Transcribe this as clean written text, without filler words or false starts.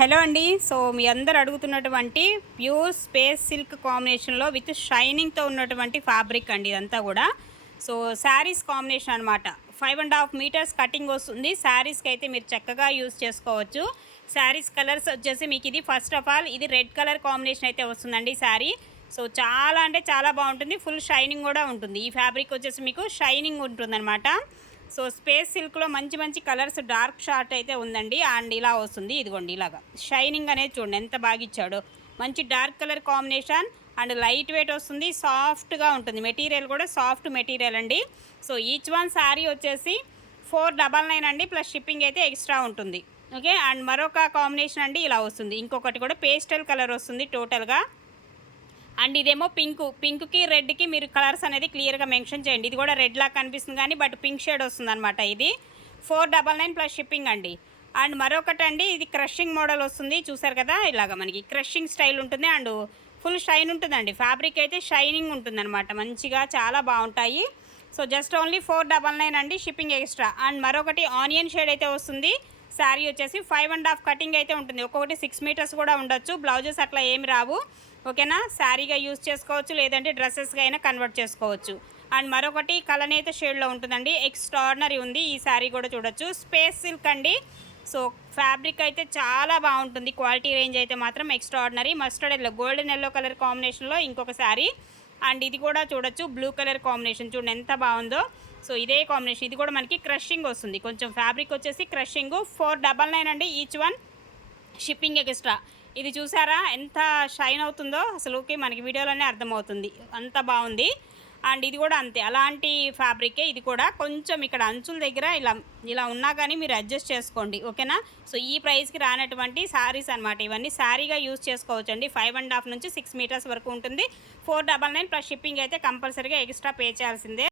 Hello అండి. So మీ అందరు అడుగుతున్నటువంటి ప్యూర్ స్పేస్ సిల్క్ కాంబినేషన్లో విత్ షైనింగ్తో ఉన్నటువంటి ఫ్యాబ్రిక్ అండి ఇదంతా కూడా. సో శారీస్ కాంబినేషన్ అనమాట. 5.5 మీటర్స్ కటింగ్ వస్తుంది. శారీస్కి అయితే మీరు చక్కగా యూస్ చేసుకోవచ్చు. శారీస్ కలర్స్ వచ్చేసి మీకు ఇది ఫస్ట్ ఆఫ్ ఆల్ ఇది రెడ్ కలర్ కాంబినేషన్ అయితే వస్తుందండి శారీ. సో చాలా అంటే చాలా బాగుంటుంది. ఫుల్ షైనింగ్ కూడా ఉంటుంది. ఈ ఫ్యాబ్రిక్ వచ్చేసి మీకు షైనింగ్ ఉంటుందన్నమాట. సో స్పేస్ సిల్క్లో మంచి మంచి కలర్స్ డార్క్ షార్ట్ అయితే ఉందండి. అండ్ ఇలా వస్తుంది, ఇదిగోండి ఇలాగా షైనింగ్ అనేది చూడండి ఎంత బాగా ఇచ్చాడో. మంచి dark colour combination and light weight వస్తుంది, సాఫ్ట్గా ఉంటుంది. మెటీరియల్ కూడా సాఫ్ట్ మెటీరియల్ అండి. సో ఈచ్ వన్ శారీ వచ్చేసి 499 అండి, ప్లస్ షిప్పింగ్ అయితే ఎక్స్ట్రా ఉంటుంది. ఓకే. అండ్ మరొక కాంబినేషన్ అండి ఇలా వస్తుంది. ఇంకొకటి కూడా పేస్టల్ కలర్ వస్తుంది టోటల్గా. అండ్ ఇదేమో పింక్కి రెడ్కి మీరు కలర్స్ అనేది క్లియర్గా మెన్షన్ చేయండి. ఇది కూడా రెడ్ లాగా కనిపిస్తుంది కానీ బట్ పింక్ షేడ్ వస్తుంది అనమాట. ఇది 499 ప్లస్ షిప్పింగ్ అండి. అండ్ మరొకటి అండి, ఇది క్రషింగ్ మోడల్ వస్తుంది. చూసారు కదా, ఇలాగ మనకి క్రషింగ్ స్టైల్ ఉంటుంది అండ్ ఫుల్ షైన్ ఉంటుందండి. ఫ్యాబ్రిక్ అయితే షైనింగ్ ఉంటుందన్నమాట, మంచిగా చాలా బాగుంటాయి. సో జస్ట్ ఓన్లీ 499 అండి, షిప్పింగ్ ఎక్స్ట్రా. అండ్ మరొకటి ఆనియన్ షేడ్ అయితే వస్తుంది. శారీ వచ్చేసి 5.5 కటింగ్ అయితే ఉంటుంది. ఒక్కొక్కటి 6 మీటర్స్ కూడా ఉండొచ్చు. బ్లౌజెస్ అట్లా ఏమి రావు. ఓకేనా. శారీగా యూజ్ చేసుకోవచ్చు, లేదంటే డ్రెస్సెస్గా అయినా కన్వర్ట్ చేసుకోవచ్చు. అండ్ మరొకటి కలనేత షేడ్లో ఉంటుందండి, ఎక్స్ట్రాడినరీ ఉంది. ఈ శారీ కూడా చూడొచ్చు. స్పేస్ సిల్క్ అండి. సో ఫ్యాబ్రిక్ అయితే చాలా బాగుంటుంది. క్వాలిటీ రేంజ్ అయితే మాత్రం extraordinary. Mustard yellow, golden yellow colour కాంబినేషన్లో ఇంకొక శారీ. అండ్ ఇది కూడా చూడొచ్చు, బ్లూ కలర్ కాంబినేషన్ చూడండి ఎంత బాగుందో. సో ఇదే కాంబినేషన్. ఇది కూడా మనకి క్రషింగ్ వస్తుంది. కొంచెం ఫ్యాబ్రిక్ వచ్చేసి క్రషింగ్. 499 అండి ఈచ్ వన్, షిప్పింగ్ ఎక్స్ట్రా. ఇది చూసారా ఎంత షైన్ అవుతుందో అసలుకి మనకి వీడియోలోనే అర్థమవుతుంది, అంత బాగుంది. అండ్ ఇది కూడా అంతే, అలాంటి ఫ్యాబ్రికే. ఇది కూడా కొంచెం ఇక్కడ అంచుల దగ్గర ఇలా ఉన్నా కానీ మీరు అడ్జస్ట్ చేసుకోండి. ఓకేనా. సో ఈ ప్రైస్కి రానటువంటి శారీస్ అనమాట ఇవన్నీ. శారీగా యూజ్ చేసుకోవచ్చు అండి. 5.5 నుంచి 6 మీటర్స్ వరకు ఉంటుంది. 499 ప్లస్ షిప్పింగ్ అయితే కంపల్సరీగా ఎక్స్ట్రా పే చేయాల్సిందే.